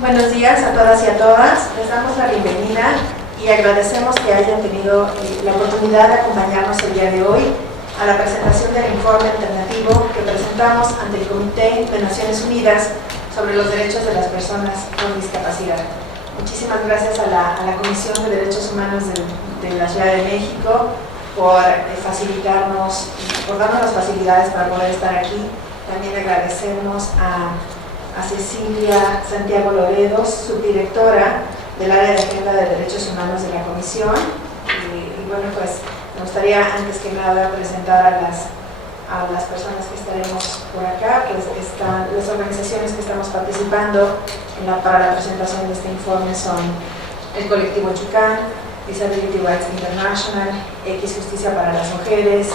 Buenos días a todas y a todas. Les damos la bienvenida y agradecemos que hayan tenido la oportunidad de acompañarnos el día de hoy a la presentación del informe alternativo que presentamos ante el Comité de Naciones Unidas sobre los derechos de las personas con discapacidad. Muchísimas gracias a la Comisión de Derechos Humanos de la Ciudad de México por facilitarnos, por darnos las facilidades para poder estar aquí. También agradecemos a Cecilia Santiago Loredo, subdirectora del área de Agenda de Derechos Humanos de la Comisión. Y bueno, pues me gustaría antes que nada presentar a las personas que estaremos por acá, pues están las organizaciones que estamos participando para la presentación de este informe son el Colectivo Chucán, Disability Rights International, X Justicia para las Mujeres,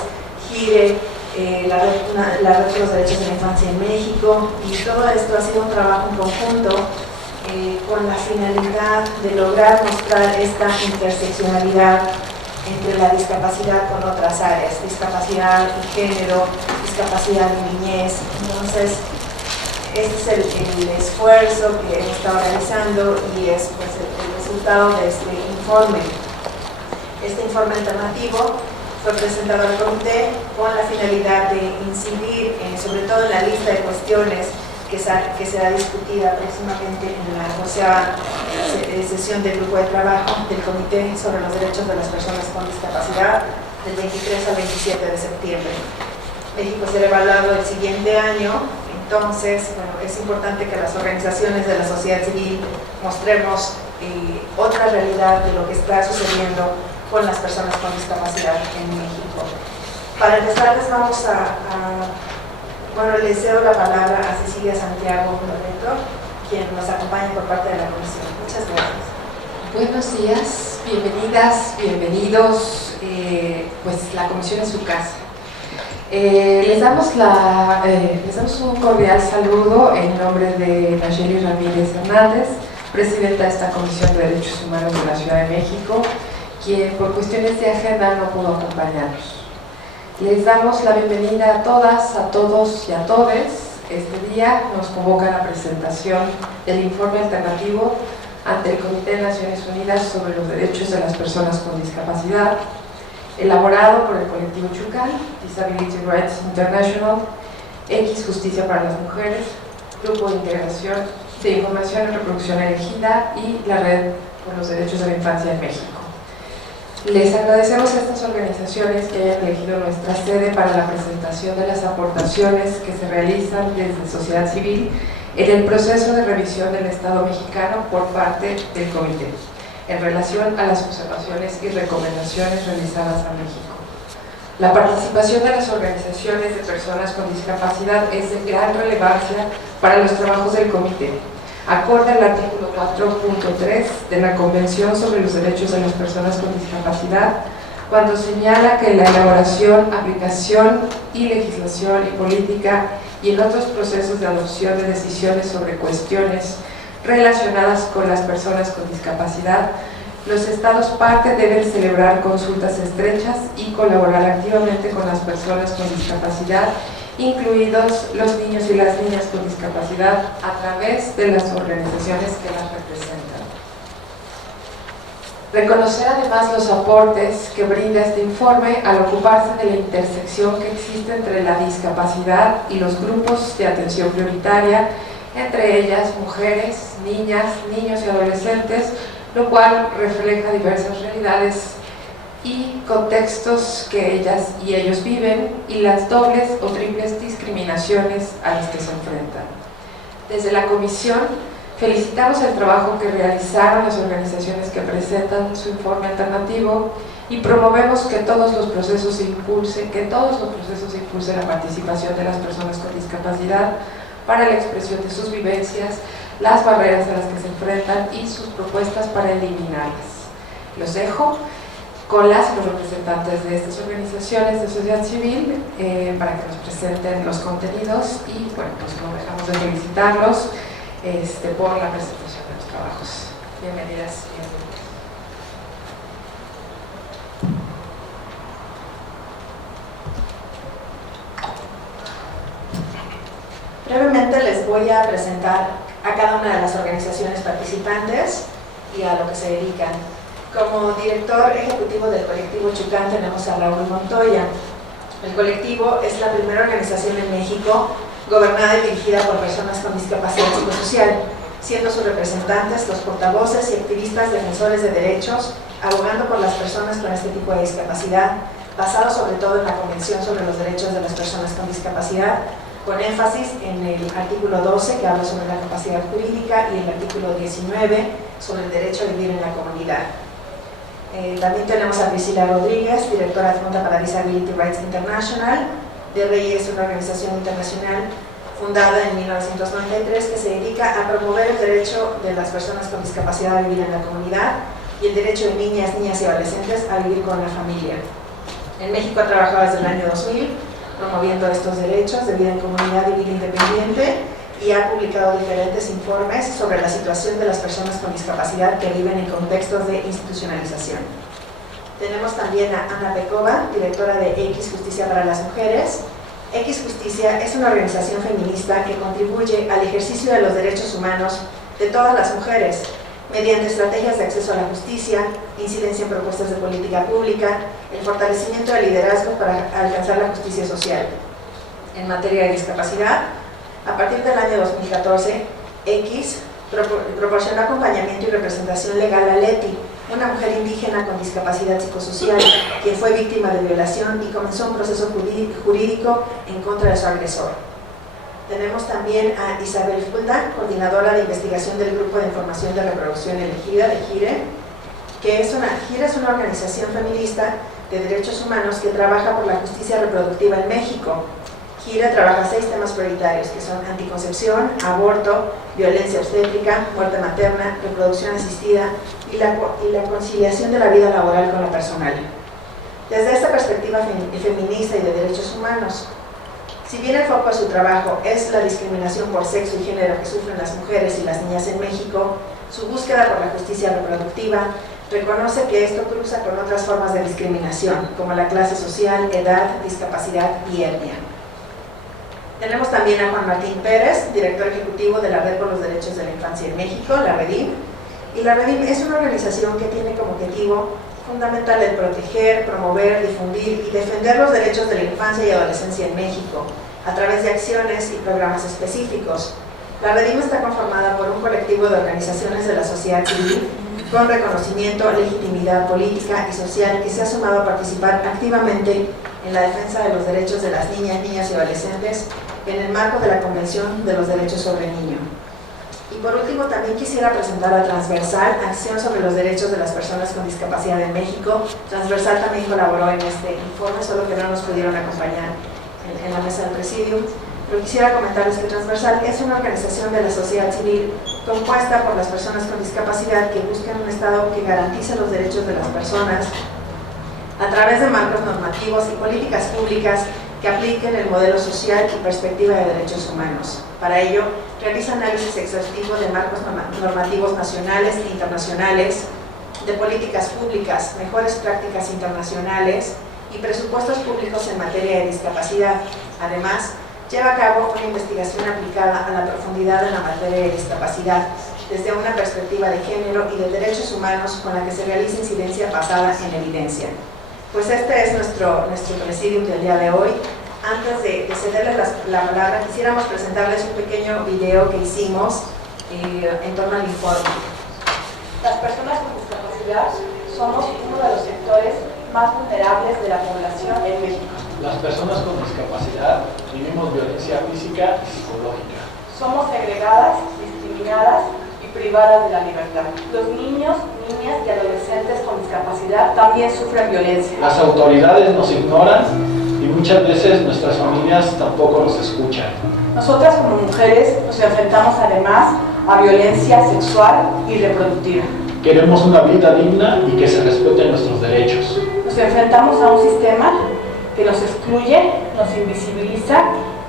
GIRE, la Red por los Derechos de la Infancia en México, y todo esto ha sido un trabajo en conjunto con la finalidad de lograr mostrar esta interseccionalidad entre la discapacidad con otras áreas, discapacidad y género, discapacidad y niñez. Entonces, este es el esfuerzo que hemos estado realizando y es pues, el resultado de este informe. Este informe alternativo fue presentado al comité con la finalidad de incidir sobre todo en la lista de cuestiones que será discutida próximamente en la 12ª sesión del grupo de trabajo del Comité sobre los Derechos de las Personas con Discapacidad del 23 al 27 de septiembre. México será evaluado el siguiente año, entonces bueno, es importante que las organizaciones de la sociedad civil mostremos otra realidad de lo que está sucediendo con las personas con discapacidad en México. Para empezar, les cedo la palabra a Cecilia Santiago Loredo, quien nos acompaña por parte de la Comisión. Muchas gracias. Buenos días, bienvenidas, bienvenidos. Pues la Comisión es su casa. Les damos un cordial saludo en nombre de Nayeli Ramírez Hernández, presidenta de esta Comisión de Derechos Humanos de la Ciudad de México, quien por cuestiones de agenda no pudo acompañarnos. Les damos la bienvenida a todas, a todos y a todes. Este día nos convoca a la presentación del informe alternativo ante el Comité de Naciones Unidas sobre los Derechos de las Personas con Discapacidad, elaborado por el Colectivo Chucán, Disability Rights International, X Justicia para las Mujeres, Grupo de Integración de Información y Reproducción Elegida y la Red por los Derechos de la Infancia en México. Les agradecemos a estas organizaciones que hayan elegido nuestra sede para la presentación de las aportaciones que se realizan desde sociedad civil en el proceso de revisión del Estado mexicano por parte del Comité, en relación a las observaciones y recomendaciones realizadas a México. La participación de las organizaciones de personas con discapacidad es de gran relevancia para los trabajos del Comité, acorde al artículo 4.3 de la Convención sobre los Derechos de las Personas con Discapacidad, cuando señala que la elaboración, aplicación y legislación y política y en otros procesos de adopción de decisiones sobre cuestiones relacionadas con las personas con discapacidad, los Estados parte deben celebrar consultas estrechas y colaborar activamente con las personas con discapacidad, incluidos los niños y las niñas con discapacidad, a través de las organizaciones que las representan. Reconocer además los aportes que brinda este informe al ocuparse de la intersección que existe entre la discapacidad y los grupos de atención prioritaria, entre ellas mujeres, niñas, niños y adolescentes, lo cual refleja diversas realidades y contextos que ellas y ellos viven y las dobles o triples discriminaciones a las que se enfrentan. Desde la Comisión felicitamos el trabajo que realizaron las organizaciones que presentan su informe alternativo y promovemos que todos los procesos impulsen la participación de las personas con discapacidad para la expresión de sus vivencias, las barreras a las que se enfrentan y sus propuestas para eliminarlas. Los dejo con los representantes de estas organizaciones de sociedad civil para que nos presenten los contenidos y bueno, pues no dejamos de felicitarlos por la presentación de los trabajos. Bienvenidas y bienvenidos. Brevemente les voy a presentar a cada una de las organizaciones participantes y a lo que se dedican. Como director ejecutivo del colectivo Chucán tenemos a Raúl Montoya. El colectivo es la primera organización en México gobernada y dirigida por personas con discapacidad psicosocial, siendo sus representantes los portavoces y activistas defensores de derechos, abogando por las personas con este tipo de discapacidad, basado sobre todo en la Convención sobre los Derechos de las Personas con Discapacidad, con énfasis en el artículo 12 que habla sobre la capacidad jurídica y el artículo 19 sobre el derecho a vivir en la comunidad. También tenemos a Priscila Rodríguez, directora adjunta para Disability Rights International. DRI es una organización internacional fundada en 1993 que se dedica a promover el derecho de las personas con discapacidad a vivir en la comunidad y el derecho de niñas y adolescentes a vivir con la familia. En México ha trabajado desde el año 2000 promoviendo estos derechos de vida en comunidad y vida independiente y ha publicado diferentes informes sobre la situación de las personas con discapacidad que viven en contextos de institucionalización. Tenemos también a Ana Pecova, directora de X Justicia para las Mujeres. X Justicia es una organización feminista que contribuye al ejercicio de los derechos humanos de todas las mujeres mediante estrategias de acceso a la justicia, incidencia en propuestas de política pública, el fortalecimiento del liderazgo para alcanzar la justicia social. En materia de discapacidad, a partir del año 2014, X proporcionó acompañamiento y representación legal a Leti, una mujer indígena con discapacidad psicosocial, quien fue víctima de violación y comenzó un proceso jurídico en contra de su agresor. Tenemos también a Isabel Fulda, coordinadora de investigación del Grupo de Información de Reproducción Elegida de GIRE, GIRE es una organización feminista de derechos humanos que trabaja por la justicia reproductiva en México. GIRE trabaja 6 temas prioritarios que son anticoncepción, aborto, violencia obstétrica, muerte materna, reproducción asistida y la conciliación de la vida laboral con la personal. Desde esta perspectiva feminista y de derechos humanos, si bien el foco de su trabajo es la discriminación por sexo y género que sufren las mujeres y las niñas en México, su búsqueda por la justicia reproductiva reconoce que esto cruza con otras formas de discriminación, como la clase social, edad, discapacidad y etnia. Tenemos también a Juan Martín Pérez, director ejecutivo de la Red por los Derechos de la Infancia en México, la REDIM. Y la REDIM es una organización que tiene como objetivo fundamental el proteger, promover, difundir y defender los derechos de la infancia y adolescencia en México, a través de acciones y programas específicos. La REDIM está conformada por un colectivo de organizaciones de la sociedad civil con reconocimiento, legitimidad política y social que se ha sumado a participar activamente en la defensa de los derechos de las niñas y adolescentes en el marco de la Convención de los Derechos sobre el Niño. Y por último, también quisiera presentar a Transversal, Acción sobre los Derechos de las Personas con Discapacidad en México. Transversal también colaboró en este informe, solo que no nos pudieron acompañar en la mesa del Presidium. Pero quisiera comentarles que Transversal es una organización de la sociedad civil compuesta por las personas con discapacidad que buscan un Estado que garantice los derechos de las personas a través de marcos normativos y políticas públicas que apliquen el modelo social y perspectiva de derechos humanos. Para ello, realiza análisis exhaustivo de marcos normativos nacionales e internacionales, de políticas públicas, mejores prácticas internacionales y presupuestos públicos en materia de discapacidad. Además, lleva a cabo una investigación aplicada a la profundidad en la materia de discapacidad, desde una perspectiva de género y de derechos humanos con la que se realiza incidencia basada en evidencia. Pues este es nuestro presidium del día de hoy. Antes de cederles la palabra, quisiéramos presentarles un pequeño video que hicimos en torno al informe. Las personas con discapacidad somos uno de los sectores más vulnerables de la población en México. Las personas con discapacidad vivimos violencia física y psicológica. Somos segregadas, discriminadas y privadas de la libertad. Los niños, niñas y adolescentes con discapacidad también sufren violencia. Las autoridades nos ignoran y muchas veces nuestras familias tampoco nos escuchan. Nosotras como mujeres nos enfrentamos además a violencia sexual y reproductiva. Queremos una vida digna y que se respeten nuestros derechos. Nos enfrentamos a un sistema que nos excluye, nos invisibiliza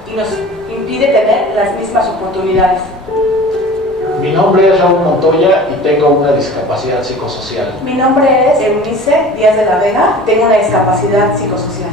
y nos impide tener las mismas oportunidades. Mi nombre es Raúl Montoya y tengo una discapacidad psicosocial. Mi nombre es Eunice Díaz de la Vega, tengo una discapacidad psicosocial.